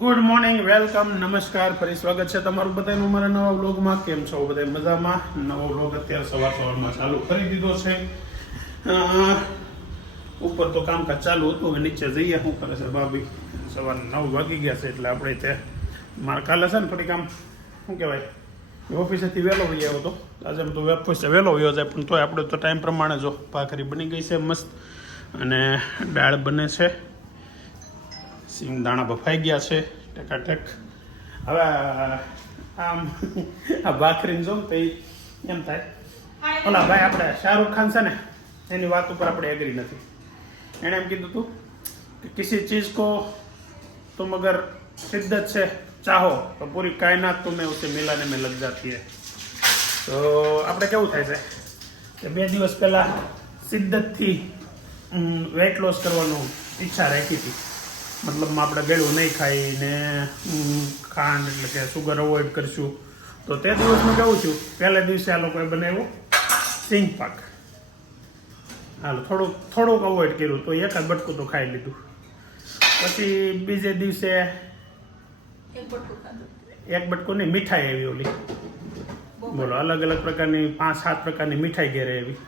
Good morning, welcome, નમસ્કાર, ફરી સ્વાગત છે તમારું બધાનું અમારા નવા વ્લોગમાં. કેમ છો બધા? મજામાં. નવો વ્લોગ અત્યારે સવારમાં ચાલુ કરી દીધો છે. ઉપર તો કામકાજ ચાલુ હતું, હવે નીચે જઈએ. શું કરે છે ભાભી? સવારના 9 વાગી ગયા છે એટલે આપણે તે મારે કાલે છે ને થોડીક આમ શું કહેવાય, ઓફિસેથી વહેલો વહી આવ્યો હતો. આજે એમ તો ઓફિસે વહેલો વયો જાય, પણ તોય આપણે તો ટાઈમ પ્રમાણે જો ભાખરી બની ગઈ છે મસ્ત, અને દાળ બને છે, સિંગ દાણા બફાઈ ગયા છે ટકાટક. હવે આમ આ ભાખરીને જો તો એમ થાય, ઓલા ભાઈ આપણે શાહરુખ ખાન છે ને એની વાત ઉપર આપણે એગ્રી નથી. એણે એમ કીધું હતું કે કિસી ચીज़ को तुम अगर शिद्दत से चाहो तो पूरी कायनात तुम्हें उसे मिलाने में लग जाती है. તો આપણે કેવું થાય છે કે 2 દિવસ પહેલાં શિદ્દતથી વેઇટ લોસ કરવાનું ઈચ્છા રાખી હતી. મતલબમાં આપણે ગળ્યું નહીં ખાઈને ખાંડ એટલે કે સુગર અવોઇડ કરશું. તો તે દિવસનું કેવું છું, પહેલા દિવસે આ લોકોએ બનાવ્યું સિંગ પાક. હાલો થોડુંક અવોઇડ કર્યું તો એકાદ બટકું તો ખાઈ લીધું. પછી બીજે દિવસે એક બટકું નહીં, મીઠાઈ એવી ઓલી બોલો, અલગ અલગ પ્રકારની 5-7 પ્રકારની મીઠાઈ ઘેરે એવી.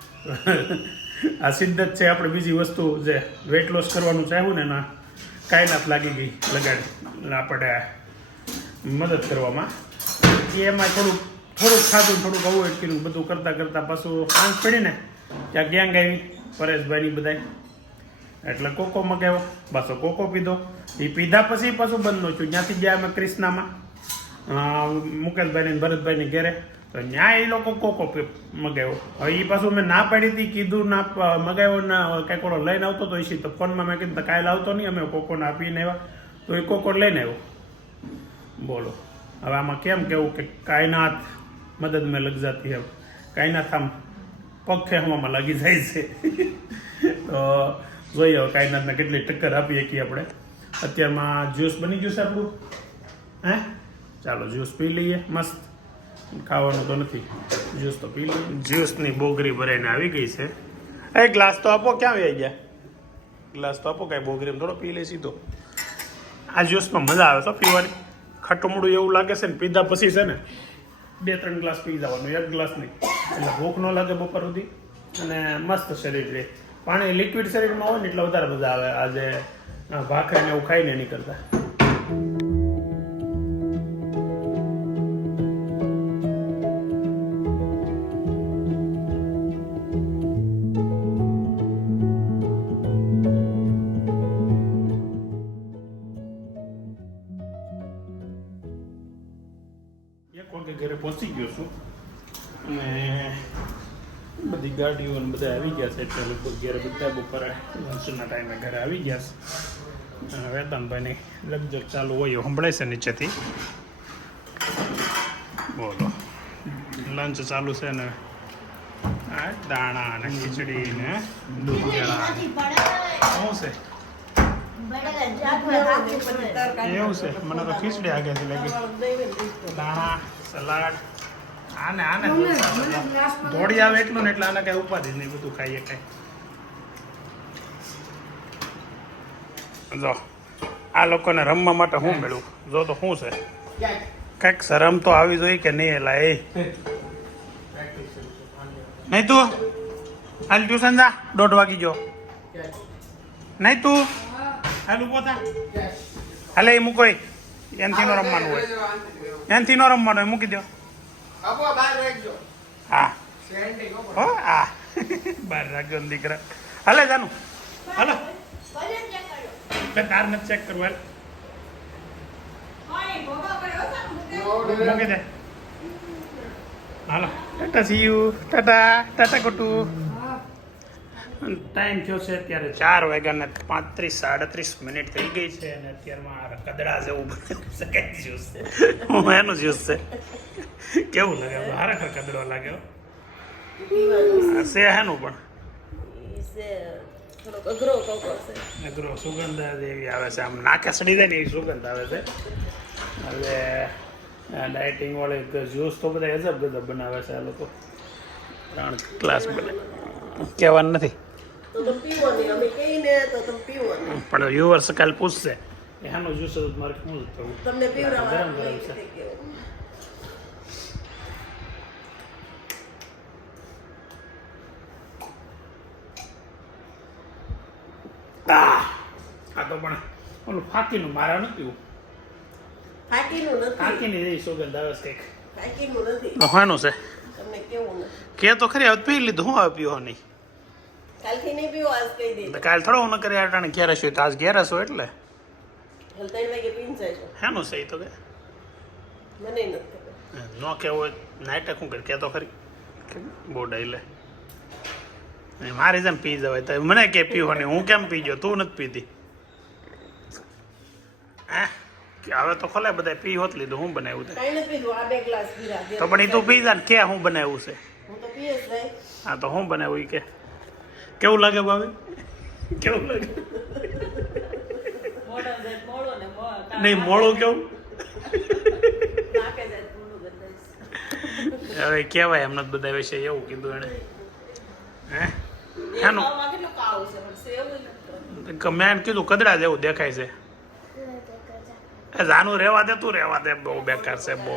આ શિદ્દત છે આપણે બીજી વસ્તુ જે વેઇટ લોસ કરવાનું ચાહ્યું ને એના કાયનાત લાગી ગઈ લગાડી આપણે મદદ કરવામાં. એમાં થોડુંક ખાધું, થોડુંક અવોઇડ કર્યું. બધું કરતાં પાછું સાંજ પડીને ત્યાં ગેંગ આવી પરેશભાઈની બધાય, એટલે કોકો મગાવ્યો, પાછો કોકો પીધો. એ પીધા પછી પાછું બંધ ન છું. ત્યાંથી ગયા અમે ક્રિષ્નામાં મુકેશભાઈને ભરતભાઈને ઘેરે, તો ત્યાં એ લોકો કોકો મગાવ્યો. હવે એ પાછું મેં ના પાડી હતી, કીધું ના મગાવ્યો ના કંઈક ઓલો લઈને આવતો તો એ તો ફોનમાં મેં કીધું કાલે આવતો નહીં, અમે કોકોને આપીને આવ્યા. તો એ કોકો લઈને આવ્યો. બોલો હવે આમાં કેમ કેવું કે કાયનાત મદદ મેં લગ જાતી હે. કાયનાત આમ પગ ફેંકવામાં લાગી જાય છે. તો જોઈએ હવે કાયનાતને કેટલી ટક્કર આપીએ કે આપણે. અત્યારમાં જ્યુસ બની ગયું છે આપણું. હે ચાલો જ્યુસ પી લઈએ. મસ્ત ખાવાનું તો નથી, જ્યુસ તો પી લઈએ. જ્યુસની બોગરી ભરાઈને આવી ગઈ છે. એ ગ્લાસ તો આપો, ક્યાં આવી ગયા? ગ્લાસ તો આપો, કાંઈ બોગરીમાં થોડો પી લે સીધો. આ જ્યુસમાં મજા આવે તો પીવાની. ખાટું મોડું એવું લાગે છે ને, પીધા પછી છે ને 2-3 ગ્લાસ પી જવાનું, 1 ગ્લાસ નહીં, એટલે ભૂખ ન લાગે બપોર સુધી, અને મસ્ત શરીર રહે. પાણી લિક્વિડ શરીરમાં હોય ને એટલે વધારે મજા આવે. આજે ભાખરીને એવું ખાઈને નહીં કરતા. ઘરે પહોંચી ગયો છું અને બધી ગાડીઓ બધા આવી ગયા છે, એટલે લગભગ ઘરે બધા બપોરે લંચના ટાઈમે ઘરે આવી ગયા છે. વેતનભાઈની લગજગ ચાલુ હોય સંભળાય છે નીચેથી. બોલો લંચ ચાલુ છે ને, દાણા અને ખીચડી ને દૂધ કેળા. શું છે એવું છે? મને તો ખીચડી આગળથી લાગી. દાણા, સલાડ, આને દોડી આવે એટલું ને એટલે આને કઈ ઉપાધિ નહીં, બધું ખાઈએ કઈ. જો આ લોકોને રમવા માટે શું મળ્યું જો તો શું છે? કંઈક શરમ તો આવી જોઈએ કે નહીં? એલા એ નહીં તું હાલ ટ્યુશન જા, 1:30 વાગી ગયો. નહીં તું હાલ ઉભો થા. હાલે એ મૂકો, એનથી નો રમવાનું હોય, એનથી નો રમવાનું હોય, મૂકી દો. હા હો હા બહાર રાખજો દીકરા. હાલે જાનું, હાલો તાર નથી ચેક કરવું. મૂકી દે. હાલો ટાટા સી યુ, ટાટા કોટુ. ટાઈમ થયો છે અત્યારે 4 વાગ્યાને 35-37 થઈ ગઈ છે, અને અત્યારમાં કદડા જેવું શકાય જ્યુસ છે. હું એનું જ્યુસ છે. કેવું લાગે? હારખર કદડો લાગે છે એનું, પણ અઘરો સુગંધ એવી આવે છે, આમ નાકે સડી જાય ને એવી સુગંધ આવે છે. હવે ડાયટિંગ વાળી જ્યુસ તો બધા અજબ ગજબ બનાવે છે આ લોકો. 3 ગ્લાસ બને, કહેવાનું નથી. પણ વ્યુઅર્સ કાલ પૂછશે એનો જ્યુસ જ મારે શું જ થવું તમને પીવડાવવા ગરમ ગરમ છે થઈ ગયો. આ તો પણ ઓલું ફાકીનું મારા નથી પીવું ફાકીનું નથી. ફાકીની જેવી સુગંધ આવે છે કંઈક ફાકીનું નથી. લખવાનું છે તમને કેવું નથી. કે તો ખરી હવે પી લીધું હું હવે પીવો નહીં કાલથી નહીં પીવો, આજ કહી દે. કાલે થોડો હું ન કરી અટાણે ઘેર હશું તો આજ ઘેર હશો એટલે હાલ 3 વાગે પીને જાય. હેનું છે તો કે મને નથી ખબર. ન કેવું હોય નાટક શું કરી કે તો ખરી બોડાઈ લે મારી જેમ પી જવાય તો મને કે પીવો નહીં હું કેમ પીજો તું નથી પીતી હે હવે તો ખોલે બધા પી હોત લીધું હું બનાવ્યું તે કાંઈ નથી પીધું. આ 2 ગ્લાસ પીરા. તો પણ એ તું પી જા ને કે હું બનાવ્યું છે હું તો પીએ જ નહીં. હા તો હું બનાવ્યું કે કેવું લાગે ભાભી કેવું લાગે નહીં મોડું કેવું નાકે જાય થોડું ગંધાઈશ. હવે કહેવાય એમ નથી બધા વિશે એવું કીધું એને હે એનું ખાવામાં કેટલું કાળું છે, પણ સેવું નથી. મેં એને કીધું કદડા જેવું દેખાય છે એ જાનું રહેવા દે તું રહેવા દે બહુ બેકાર છે બહુ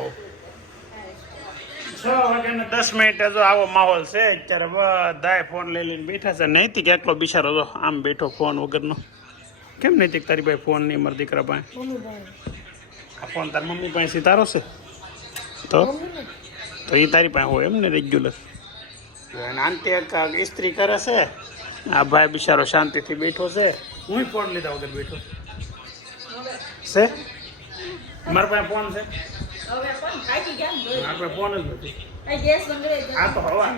6 વાગ્યાને 10 મિનિટે જો આવો માહોલ છે અત્યારે બધાએ ફોન લઈ લઈને બેઠા છે નૈતિક એકલો બિચારો જો આમ બેઠો ફોન વગરનો કેમ નૈતિક તારી પાસે ફોન નહીં મારા દીકરા પાસે આ ફોન તારી મમ્મી પાસે તારો છે તો એ તારી પાસે હોય એમ ને રેગ્યુલર આંટી એક ઇસ્ત્રી કરે છે આ ભાઈ બિચારો શાંતિથી બેઠો છે હું ફોન લીધા વગર બેઠો છે મારા પાસે ફોન છે હવે પણ થાકી ગયા ને. મારા પાસે ફોન જ નથી આ ગેસ બંધ આ તો હવા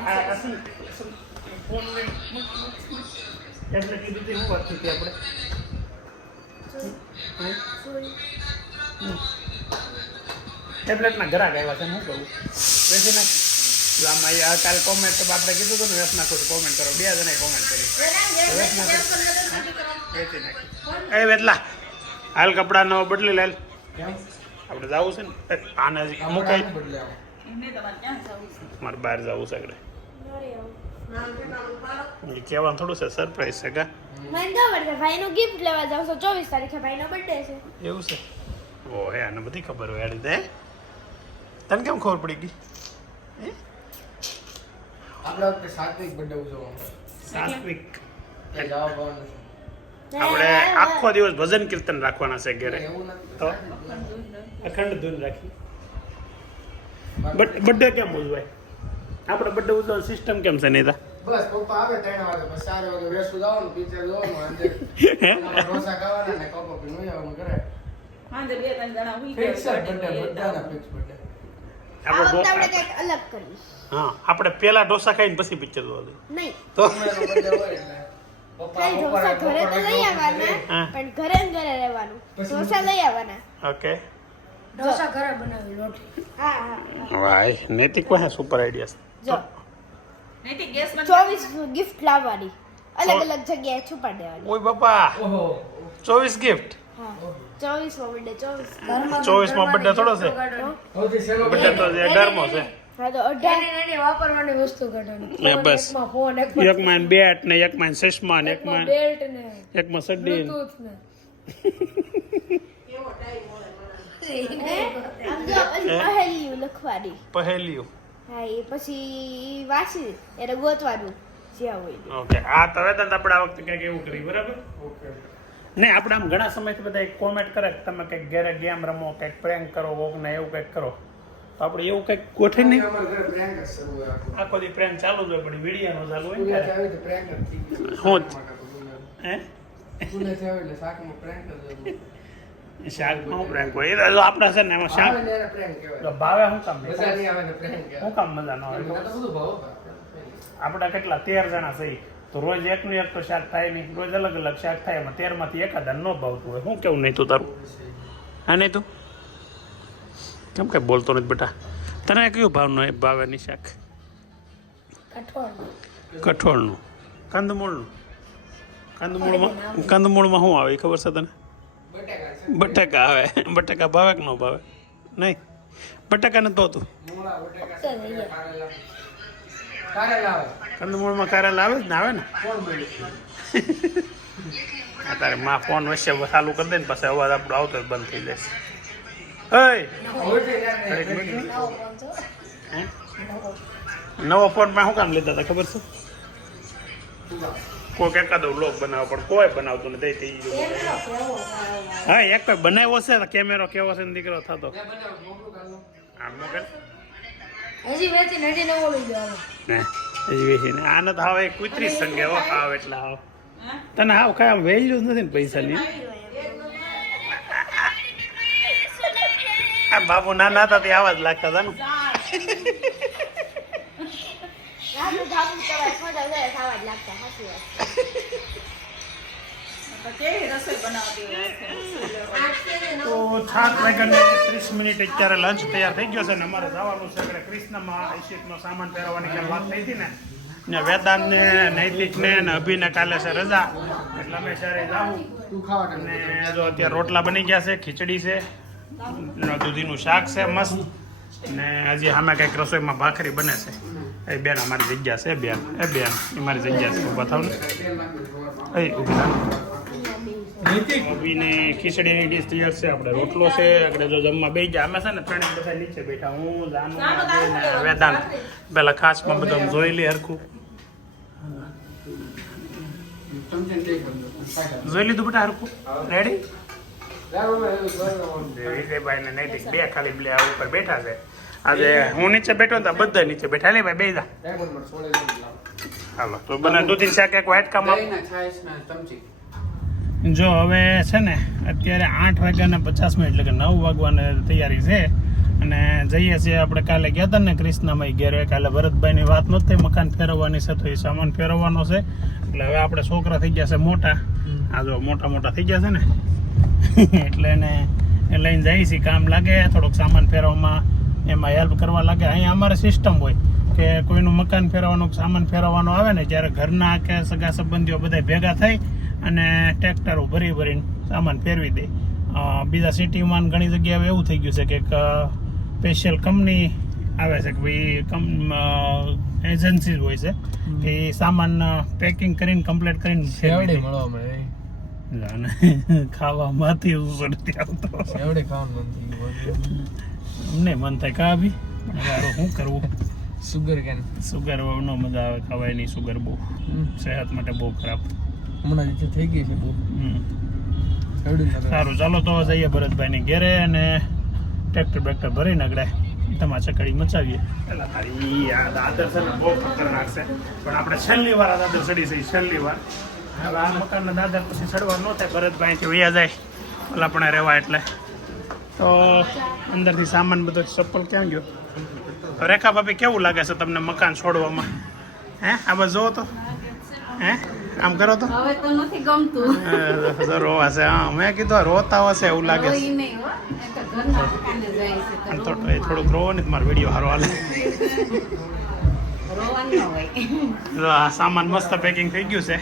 ફોન એટલે કીધું તે શું વાત થઈ આપણે ટેબ્લેટના ઘરાક આવ્યા છે શું કરવું બેસી નાખ આમાં કાલે કોમેન્ટ તો આપણે કીધું હતું ને વેસ નાખો તો કોમેન્ટ કરો 2 જણાએ કોમેન્ટ કરી વેચી નાખી એ વેતલા હાલ કપડા નવો બદલી લાલ આપણે જવું છે ને આને મુકાઈ મારે બહાર જવું છે આગળ એ કહેવાનું થોડું છે સરપ્રાઈઝ છે કા મને ખબર છે ભાઈનો ગિફ્ટ લેવા જાવ છો 24 તારીખે ભાઈનો બર્થડે છે એવું છે ઓ હે આને બધી ખબર હોય આડી દે તને કેમ ખબર પડી ગઈ આપણા વખતે સાત્વિક બર્થડે ઉજવવાનો સાત્વિક એ જવાબ આવવાનો છે. આપણે આખો દિવસ ભજન કીર્તન રાખવાના છે ઘરે એવું નથી. તો અખંડ ધૂન રાખી બર્થડે કેમ ઉજવાય આપણે બર્થડે ઉજવવાની સિસ્ટમ કેમ છે નહીં બસ પપ્પા આવે 3 વાગે પછી 4 વાગે વેસુ જવાનું પિક્ચર જોવાનું અંદર ઢોસા ખાવાના ને કપો પીનું આવવાનું કરે હાંજે 2-3 જણા હુઈ ફિક્સ ગયા. બર્થડે બધાના ફિક્સ બર્થડે આ વખતે આપણે કંઈક અલગ કરીશ હા આપણે પેલા ઢોસા ખાઈને પછી પિક્ચર જોવા દે નહીં તો બર્થડે હોય એટલે પપ્પા ખાલી ઢોસા ઘરે તો લઈ આવવાના હા. પણ ઘરે ને ઘરે રહેવાનું ઢોસા લઈ આવવાના ઓકે ઢોસા ઘરે બનાવી રોટી હા હા વાય નૈતિક પાસે સુપર આઈડિયા જો નૈતિક ગેસ બંધ 24 ગિફ્ટ લાવવાની અલગ અલગ જગ્યાએ છુપા દેવાની ઓય બાપા ઓહો 24 ગિફ્ટ હા 24 માં બર્થડે 24 માં બર્થડે થોડો છે સૌથી સહેલો બર્થડે તો 18 મો છે હા તો 18 વાપરવાની વસ્તુ કાઢવાની એ બસ ફોન એકમાં બેટ ને એકમાં ચશ્મા ને એકમાં બેલ્ટ ને એકમાં સડી ને બ્લૂટૂથ ને કેવો ટાઈમ મળે મને. આમ જો પછી પહેલી લખવાની પહેલ્યું હા એ પછી વાંચી એટલે ગોતવાનું જ્યાં હોય ઓકે આ તો વેદાંત આપણે આ વખતે કંઈક એવું કરી બરાબર ઓકે નહીં આપણે આમ ઘણા સમયથી બધા કોમેન્ટ કરે કે તમે કંઈક ઘરે ગેમ રમો કંઈક પ્રેન્ક કરો કોક ને એવું કંઈક કરો તો આપણે એવું કંઈક ગોઠવી નહીં અમારા ઘરે prank જ શરૂ હોય આખું. આખો દી પ્રેન્ક ચાલુ જ હોય પણ વિડીયો નો ચાલુ હોય ને સ્કૂલેથી ત્યારે. આવી તો prank જ થઈ ગયું. હું જ. શાક માટે તો દુનિયા. હે સ્કૂલેથી આવી એટલે શાકમાં prank જ હતું. શાકમાં હું પ્રેન્ક હોય એ તો આપણા છે ને એમાં શાક આવે ને એને prank કહેવાય. તો ભાવે શું કામ નહીં? મજા નહીં આવે ને prank કહેવાય. શું કામ મજા ન આવે મને તો બધું ભાવે. આપણા કેટલા 13 જણા છે તો રોજ એકનું એક તો શાક થાય નહીં રોજ અલગ અલગ શાક થાય એમાં 13 માંથી એકાદા ન ભાવતું હોય શું કેવું નહીં તું તારું હા નહીં તું કેમ કઈ બોલતો નથી બેટા તને કયું ભાવે નહીં શાક કઠોળનું કંદમૂળનું કંદમૂળમાં શું આવે એ ખબર છે તને બટાકા છે. બટાકા આવે બટાકા ભાવે કે ન ભાવે નહીં બટાકા નથી ભાવતું મૂળા, બટાકા છે, કારેલા. કારેલા આવે. કંદમૂળમાં કારેલા આવે જ ને આવે ને કોણ બોલે અત્યારે માં ફોન વચ્ચે ચાલુ કરી દે ને પછી અવાજ આપણો આવતો જ બંધ થઈ જશે હે નવો ફોન માં શું કામ લીધા હતા ખબર છે કોઈક એકાદો વ્લોગ બનાવો પણ કોઈ બનાવતું નથી હા એક કોઈ બનાવ્યો છે કેમેરો કેવો છે ને દીકરો થતો આ મોકલ હજી વેચી નડી ન ઓળી દેવાનો ને હજી વેચીને આને તો હવે કુતરી સંગે હો હાવ એટલે હાવ તને હાવ કાંઈ આમ વેલ્યુ જ નથી ને પૈસાની આ બાબુ નાના હતા તે આવા જ લાગતા હતા ને રાતે ધાબુ કરાય ફોટા જાય ખાવા જ લાગતા હાચી વાત તો કેવી રસોઈ બનાવતી હોય તો 7:30 અત્યારે લંચ તૈયાર થઈ ગયો છે ને અમારે જવાનું છે એટલે ક્રિષ્નામાં ઈશિતનો સામાન પહેરવાની કાલ વાત થઈ હતી ને વેદાંત ને નૈતિક ને અભિને કાલે છે રજા એટલે અમે ત્યારે જાવું તું ખાવા અને જો અત્યારે રોટલા બની ગયા છે ખીચડી છે દૂધીનું શાક છે મસ્ત ને હજી સામે કંઈક રસોઈમાં ભાખરી બને છે એ બેન અમારી જગ્યા છે બેન એ મારી જગ્યા છે ઊભા થાવ ને એ ઊભી થાવ અભીને ખીચડીની ડીશ તૈયાર છે આપણે રોટલો છે આપણે જો જમવા બેસી જાય અમે છે ને ત્રણે બધા નીચે બેઠા હું જાનું ને વેદાંત પેલા ખાસમાં બધું જોઈ લે હરખું જોઈ લીધું બેટા હરખું રેડી વિજયભાઈ ને નૈતિક બે ખાલી બે આ ઉપર બેઠા છે આજે હું નીચે બેઠો ને બધા નીચે બેઠા લે ભાઈ બે જા હાલો તો બને દૂધી શાક એક વાટકામ આપ જો હવે છે ને અત્યારે 8:50 એટલે કે 9 વાગવાની તૈયારી છે અને જઈએ છીએ આપણે કાલે ગયા હતા ને ક્રિષ્નામાં ઘેર કાલે ભરતભાઈની વાત નથી થઈ મકાન ફેરવવાની છે તો એ સામાન ફેરવવાનો છે એટલે હવે આપણે છોકરા થઈ ગયા છે મોટા આ જો મોટા થઈ ગયા છે ને એટલે એને એ લઈને જઈએ છીએ કામ લાગે થોડોક સામાન ફેરવવામાં એમાં હેલ્પ કરવા લાગે અહીંયા અમારે સિસ્ટમ હોય કે કોઈનું મકાન ફેરવવાનું સામાન ફેરવવાનું આવે ને જ્યારે ઘરના કે સગા સંબંધીઓ બધા ભેગા થઈ અને ટ્રેક્ટરો ભરીને સામાન ફેરવી દે બીજા સિટીમાં ઘણી જગ્યાએ એવું થઈ ગયું છે કે એક સ્પેશિયલ કંપની આવે છે કે ભાઈ એજન્સી હોય છે કે સામાન પેકિંગ કરીને કમ્પ્લીટ કરીને ફેરવી મળવા મળે ખાવામાંથી ઉપરથી આવતો અમને મન થાય કા બી શું કરવું સુગર નો મજા આવે ખાવાય નહીં સુગર બહુ સેહત માટે બહુ ખરાબ હમણાં થઈ ગઈ છે બહુ સારું ચાલો તો જઈએ ભરતભાઈની ઘેરે અને ટ્રેક્ટર બેક્ટર ભરીને આગળ તમારે ચકડી મચાવીએ પેલા તારી આ દાદર છે ને બહુ ખતરનાક છે પણ આપણે છેલ્લી વાર આ દાદર ચડી છે છેલ્લી વાર હવે આ મકાનના દાદર પછી ચડવા ન થાય ભરતભાઈથી વયા જાય ઓલા પણ રહેવા એટલે તો અંદરથી સામાન બધો ચપ્પલ ક્યાં ગયો રેખા ભાભી કેવું લાગે છે તમને મકાન છોડવામાં હે આ બધું જોવો તો હે આમ કરો તો હવે તો નથી ગમતું રોવા છે હા મેં કીધું રોતા હશે એવું લાગે છે થોડુંક રોવો ને મારો વિડીયો સારો હાલે આ સામાન મસ્ત પેકિંગ થઈ ગયું છે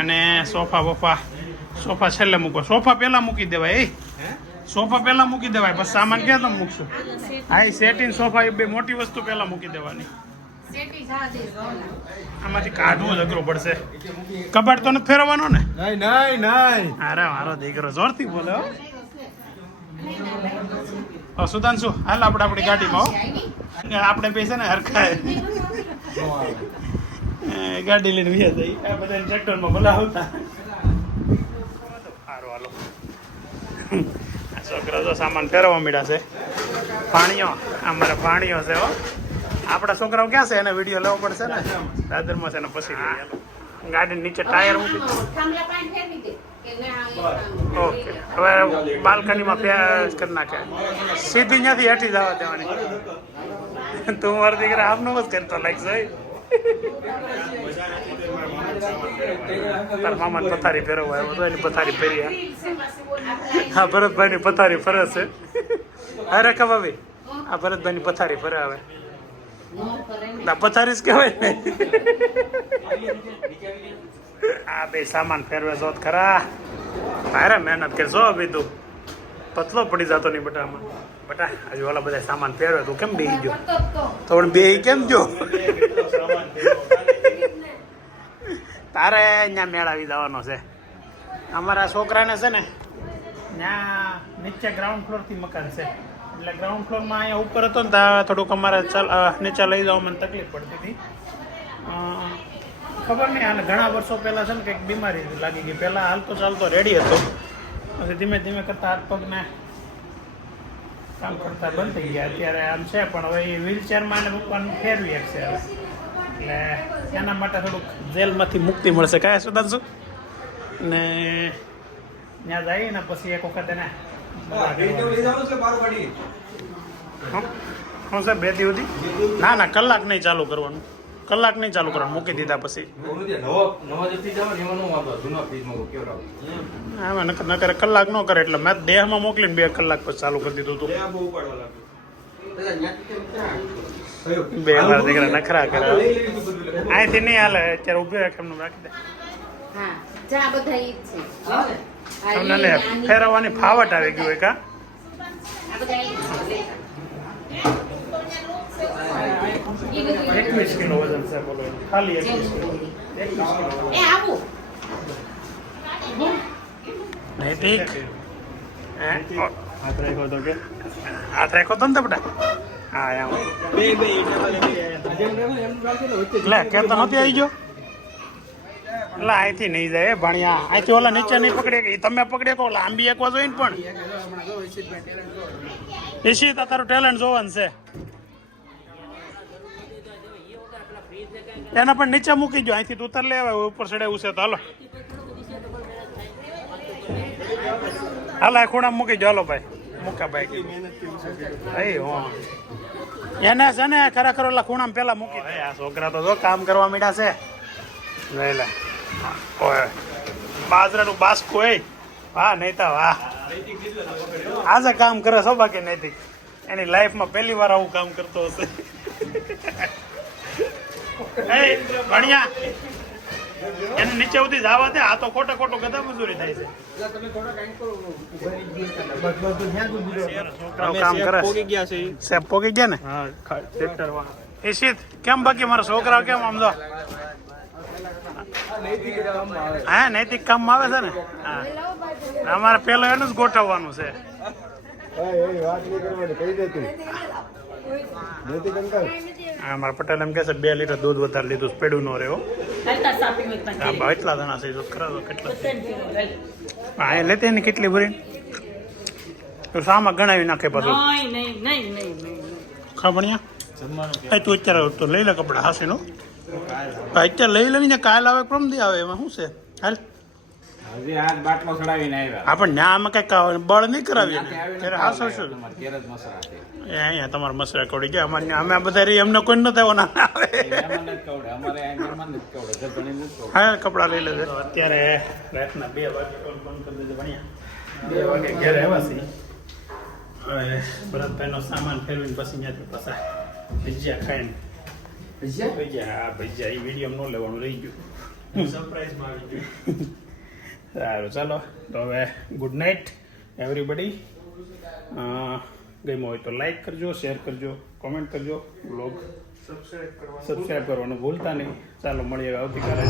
અને સોફા છેલ્લે મૂકો સોફા પહેલા મૂકી દેવાય સોફા પહેલા મૂકી દેવાય પછી સામાન ક્યાં તમે મૂકશો હા એ સેટિંગ સોફા એ બે મોટી વસ્તુ પહેલા મૂકી દેવાની આમાંથી કાઢવું જ અઘરું પડશે કબાટ તો નથી ફેરવવાનો ને નહીં અરે મારો દીકરો જોરથી બોલે હો સુધાંશુ હાલ આપણે આપણી ગાડીમાં હો આપણે પૈસા ને હરખાય ગાડી લઈને વ્યા જઈ આ બધા ટ્રેક્ટરમાં બોલાવતા સારું હાલો છોકરા તો સામાન ફેરવવા મળ્યા છે પાણીઓ અમારે પાણીઓ છે હો આપણા છોકરાઓ ક્યાં છે એને વિડીયો લેવો પડશે ને દાદરમાં છે ને પછી ગાડી નીચે ટાયર મૂકી ઓકે હવે બાલ્કનીમાં પ્યાસ કરી નાખે સીધી ત્યાંથી હેઠી જવા દેવાની તું મારા દીકરા આપનો જ કરતો લાગશે તાર મામાને પથારી ફેરવવા આવ્યો એની પથારી ફેરી હા ભરતભાઈની પથારી ફરે છે હા રેખા ભાભી આ ભરતભાઈની પથારી ફરે આવે ના પથારી જ કહેવાય ને આ બે સામાન ફેરવે જોત ખરા અરે મહેનત કરશો અભી તું પતલો પડી જતો નહીં બટામાં બટા હજુ ઓલા બધા સામાન ફેરવે તું કેમ બેહી ગયો તો બે કેમ જો તારે અહીંયા મેળાવી જવાનો છે. અમારા છોકરાને છે ને ત્યાં નીચે ગ્રાઉન્ડ ફ્લોરથી મકાન છે એટલે ગ્રાઉન્ડ ફ્લોરમાં અહીંયા ઉપર હતો ને ત્યાં થોડુંક અમારે નીચે લઈ જવા મને તકલીફ પડતી હતી. ખબર નહીં હાલ ઘણા વર્ષો પહેલાં છે ને કંઈક બીમારી લાગી ગઈ. પહેલાં હાલતો ચાલતો રેડી હતો, પછી ધીમે ધીમે કરતાં હાથ પગને કામ કરતા બંધ થઈ ગયા. અત્યારે આમ છે પણ હવે એ વ્હીલચેરમાં એને મૂકવાનું ફેરવી શકશે હવે, એટલે એના માટે થોડુંક જેલમાંથી મુક્તિ મળશે. કાંઈ સુધારશું ને ત્યાં જઈએ ને પછી એક વખત એને હું સર 2 દિવસ ના ના કલાક નહીં ચાલુ કરવાનું, કલાક નહીં ચાલુ કરવાનું, મૂકી દીધા પછી હા નકર કલાક ન કરે એટલે મેં દેહમાં મોકલીને 2 કલાક પછી ચાલુ કરી દીધું હતું. 2 વાર દીકરા નખરા કરે અહીંથી નહીં હાલે. અત્યારે ઉભી રાખે એમનું રાખી દે. હા જા બધા ઈ જ છે. તમને લે ફેરવવાની ફાવટ આવી ગયું હોય કા? આ બધા ઈ જ છે. 21 કિલો વજન છે બોલો, ખાલી 21 કિલો. એ આવું નૈતિક હાથ રાખ્યો તો કે હાથ રાખ્યો તો ને બેટા? હા એમ લે કેમ તો નથી આવી ગયો? એટલે અહીંથી નહીં જાય ભણ્યા, અહીંથી ઓલા નીચે નહીં પકડે કે તમે પકડે કો ઓલા આંબી એકવા જોઈએ ને. પણ એસી તારું ટેલેન્ટ જોવાનું છે. એના પણ નીચે મૂકી ગયો, અહીંથી તું ઉતર લે ઉપર ચડે છે તો હાલો હાલો આ ખૂણા મૂકી ગયો. હાલો ભાઈ મૂકા ભાઈ એને છે ને ખરેખર ઓલા ખૂણામાં પેલા મૂકી દે. આ છોકરા તો જો કામ કરવા માંડ્યા છે. લઈ લે ઓય બાજરાનું બાસ્કું હોય. વાહ નહીં તો વાહ, આજે કામ કરે છો બાકી નૈતિક એની લાઈફમાં પહેલી વાર આવું કામ કરતો હશે. ભણ્યા એને નીચે સુધી જવા દે. આ તો ખોટો ખોટો ગધા મજૂરી થાય છે. છોકરાઓ કામ કરે છે. પોગી ગયા ને ઈશિત કેમ બાકી મારા છોકરાઓ કેમ આમ જો હા નૈતિક કામમાં આવે છે ને. હા અમારે પેલો એનું જ ગોઠવવાનું છે. અમારા પટેલ એમ કે છે 2 લીટર દૂધ વધારે લીધું, પેડું ન રહ્યો. એટલા જણા છે ખરા કેટલા હા એ લેતી ને કેટલી ભરી સામાં ગણાવી નાખે પાછું. ખબણિયા તું અત્યારે તો લઈ લે કપડા હાસી નો અત્યારે લઈ લે ને કાલ આવે પ્રમ દી આવે એમાં શું છે. હાલ આપણે ન્યા આમાં કઈ બળ નહીં કરાવીએ ત્યારે હાસો શું એ અહીંયા તમારા મસરા કવડી ગયા. અમારે અમે બધા રહી અમને કોઈ નથી આવવાના આવે. હા કપડા લઈ લેજે. અત્યારે રાતના 2 વાગે બંધ કરી દેજે ભણ્યા. 2 વાગે ઘેર આવ્યા છીએ. હવે ભરતભાઈનો સામાન ફેરવીને પછી ત્યાંથી પાછા ભજીયા ખાઈને ભજીયા હા ભજીયા એ વિડીયો ન લેવાનું રહી ગયું, સરપ્રાઈઝમાં આવી ગયું. સારું ચાલો તો હવે ગુડ નાઇટ એવરીબડી. ગમ્યો હોય તો લાઈક કરજો, શેર કરજો, કોમેન્ટ કરજો, બ્લોગ સબસ્ક્રાઈબ કરવાનું ભૂલતા નહીં. ચાલો મળીએ આવતીકાલે.